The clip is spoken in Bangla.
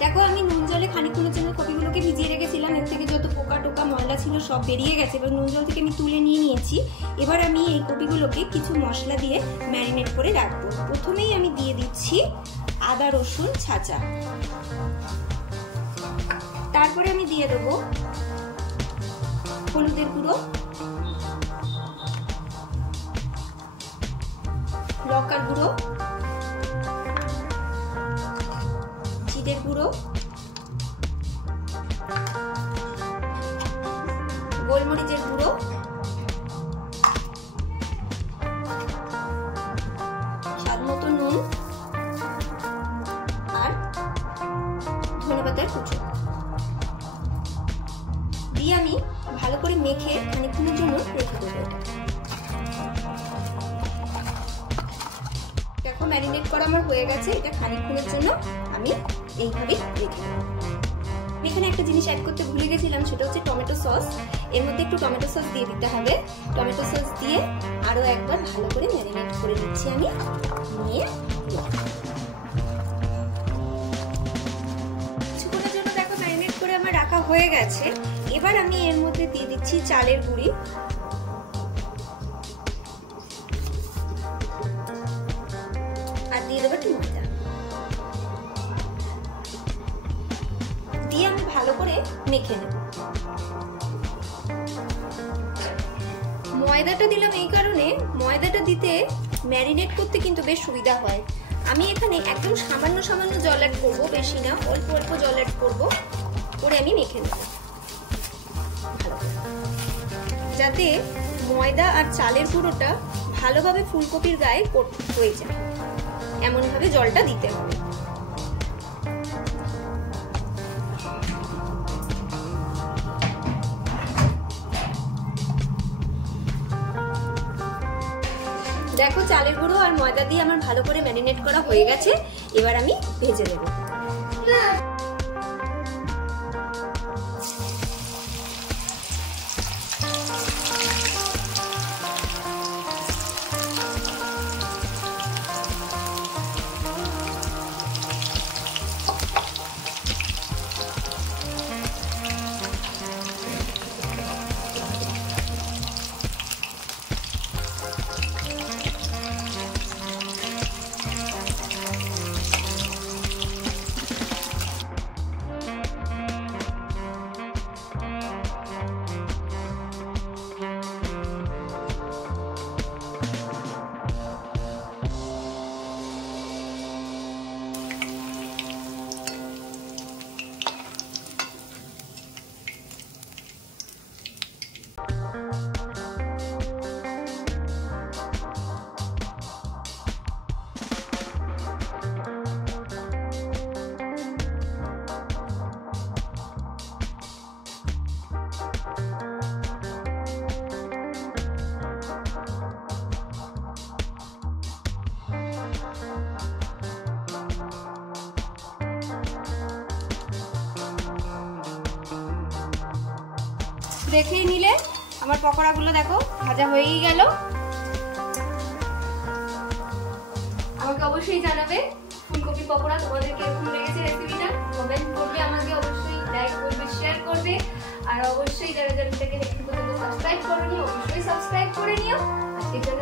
দেখো আমি নুন জলে খানিকক্ষণের জন্য কপিগুলোকে ভিজিয়ে রেখেছিলাম, এর থেকে যত পোকা টোকা ময়লা ছিল সব বেরিয়ে গেছে। এবার নুন জল থেকে আমি তুলে নিয়ে নিয়েছি। এবার আমি এই কপিগুলোকে কিছু মশলা দিয়ে ম্যারিনেট করে রাখবো। প্রথমেই আমি দিয়ে দিচ্ছি আদা রসুন ছাঁচা, তারপরে আমি দিয়ে দেবো হলুদের গুঁড়ো, লঙ্কার গুঁড়ো, জিরের গুঁড়ো, গোলমরিচের গুঁড়ো, স্বাদ মতো নুন আর ধনেপাতার কুচো দিয়ে আমি ভালো করে মেখে খানিকক্ষণের জন্য রেখে দেবো। দেখো ম্যারিনেট করা আমার হয়ে গেছে। এটা খানিকক্ষণের জন্য আমি এইভাবেই রেখে দেবো। আমি এখানে একটা জিনিস অ্যাড করতে ভুলে গেছিলাম, সেটা হচ্ছে টমেটো সস। এর মধ্যে একটু টমেটো সস দিয়ে দিতে হবে। টমেটো সস দিয়ে আরো একবার ভালো করে ম্যারিনেট করে নিচ্ছি আমি। নিয়ে কিছুক্ষণের জন্য দেখো ম্যারিনেট করে আমার রাখা হয়ে গেছে। এবার আমি এর মধ্যে দিয়ে দিচ্ছি চালের গুঁড়ি, আর দিয়ে দেবো একটু ময়দা, দিয়ে আমি ভালো করে মেখে নেব। ময়দাটা দিলাম এই কারণে, ময়দাটা দিতে ম্যারিনেট করতে কিন্তু বেশ সুবিধা হয়। আমি এখানে একদম সামান্য সামান্য জল অ্যাড করবো, বেশি না, অল্প অল্প জল অ্যাড করবো, করে আমি মেখে নেব যাতে ময়দা আর চালের গুঁড়োটা ভালোভাবে ফুলকপির গায়ে কোট হয়ে যায়। এমন ভাবে জলটা দিতে হবে। দেখো চালের গুঁড়ো আর ময়দা দিয়ে আমার ভালো করে ম্যারিনেট করা হয়ে গেছে। এবার আমি ভেজে নেব। দেখেই নিলে আমার পকোড়াগুলো দেখো ভাজা হয়েই গেল। আমাকে অবশ্যই জানাবে ফুলকপি পকোড়া তোমাদের কেমন লেগেছে রেসিপিটা। কমেন্ট করবে আমাকে, অবশ্যই লাইক করবে, শেয়ার করবে, আর অবশ্যই যারা চ্যানেলটাকে এখন পর্যন্ত সাবস্ক্রাইব করোনি অবশ্যই সাবস্ক্রাইব করে নিও। আজকের জন্য